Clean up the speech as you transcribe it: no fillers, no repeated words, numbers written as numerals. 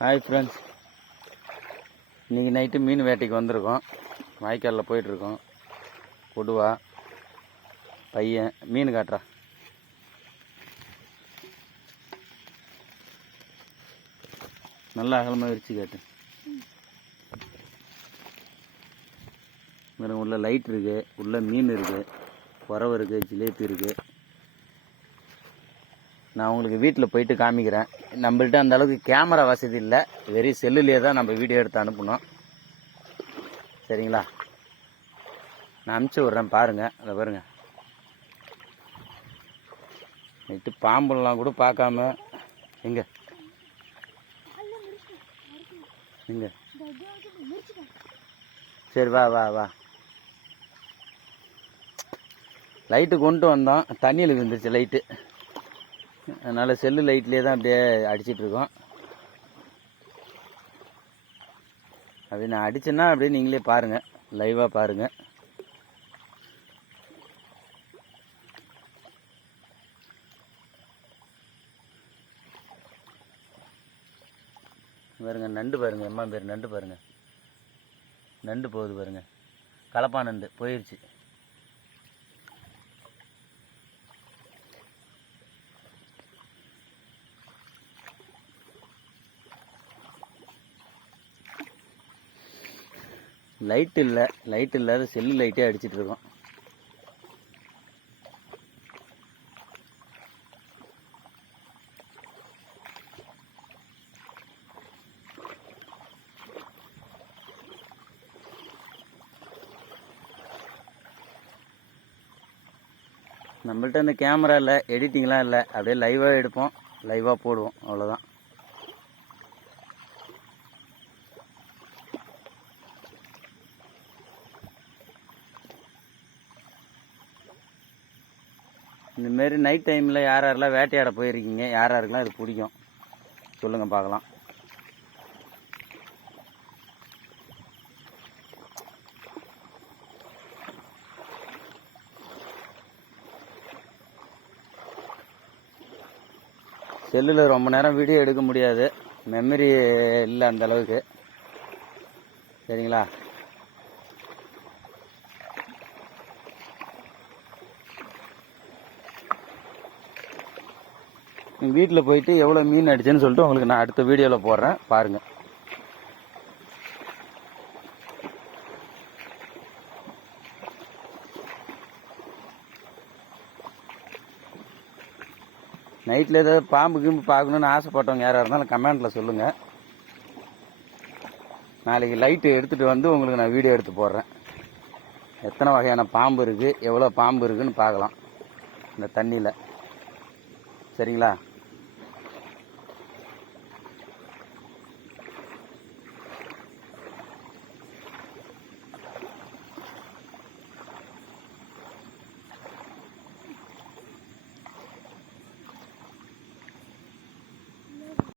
Hi friends, இன்றைக்கி night மீன் வேட்டைக்கு வந்திருக்கோம். வாய்க்காலில் போயிட்டுருக்கோம். கொடுவா பையன் மீன் காட்டுறா. நல்லா அகலமாக விரிச்சு காட்டு. உள்ள லைட் இருக்குது, உள்ள மீன் இருக்குது, குறவை இருக்குது, ஜிலேபி இருக்குது. நான் உங்களுக்கு வீட்டில் போயிட்டு காமிக்கிறேன். நம்மள்ட்ட அந்த அளவுக்கு கேமரா வசதி இல்லை, வெறும் செல்லுலேயே தான் நம்ம வீடியோ எடுத்து அனுப்பணும். சரிங்களா? நான் அனுப்பிச்சி விட்றேன், பாருங்கள். அதை பாருங்கள், நைட்டு பாம்புலாம் கூட பார்க்காம. எங்கே எங்கே சரி, வா வா வா. லைட்டு கொண்டு வந்தோம், தண்ணியில் விழுந்துருச்சு லைட்டு. அதனால் செல்லு லைட்லேயே தான் அப்படியே அடிச்சிட்ருக்கோம். அப்படி நான் அடிச்சேன்னா அப்படியே நீங்களே பாருங்கள், லைவாக பாருங்கள். பாருங்க, நண்டு பாருங்கள். எம்மா பேர் நண்டு பாருங்கள். நண்டு போகுது பாருங்கள், கலப்பா நண்டு போயிடுச்சு. லைட் இல்லை, லைட் இல்லாத செல்லு லைட்டே அடிச்சிட்டு இருக்கோம். நம்மள்ட்ட இந்த கேமரா இல்லை, எடிட்டிங்லாம் இல்லை, அப்படியே லைவாக எடுப்போம், லைவாக போடுவோம், அவ்வளோதான். இந்தமாரி நைட் டைமில் யார் யாரெல்லாம் வேட்டையாட போயிருக்கீங்க, யார் யாருக்கெல்லாம் இது பிடிக்கும் சொல்லுங்கள் பார்க்கலாம். செல்லில் ரொம்ப நேரம் வீடியோ எடுக்க முடியாது, மெமரி இல்லை அந்த அளவுக்கு. சரிங்களா? வீட்டில் போயிட்டு எவ்வளோ மீன் அடிச்சேன்னு சொல்லிட்டு உங்களுக்கு நான் அடுத்த வீடியோவில் போடுறேன், பாருங்கள். நைட்டில் ஏதாவது பாம்பு கிம்பு பார்க்கணுன்னு ஆசைப்பட்டவங்க யாராக இருந்தாலும் கமெண்ட்டில் சொல்லுங்கள். நாளைக்கு லைட்டு எடுத்துகிட்டு வந்து உங்களுக்கு நான் வீடியோ எடுத்து போடுறேன். எத்தனை வகையான பாம்பு இருக்குது, எவ்வளோ பாம்பு இருக்குதுன்னு பார்க்கலாம் இந்த தண்ணியில். சரிங்களா?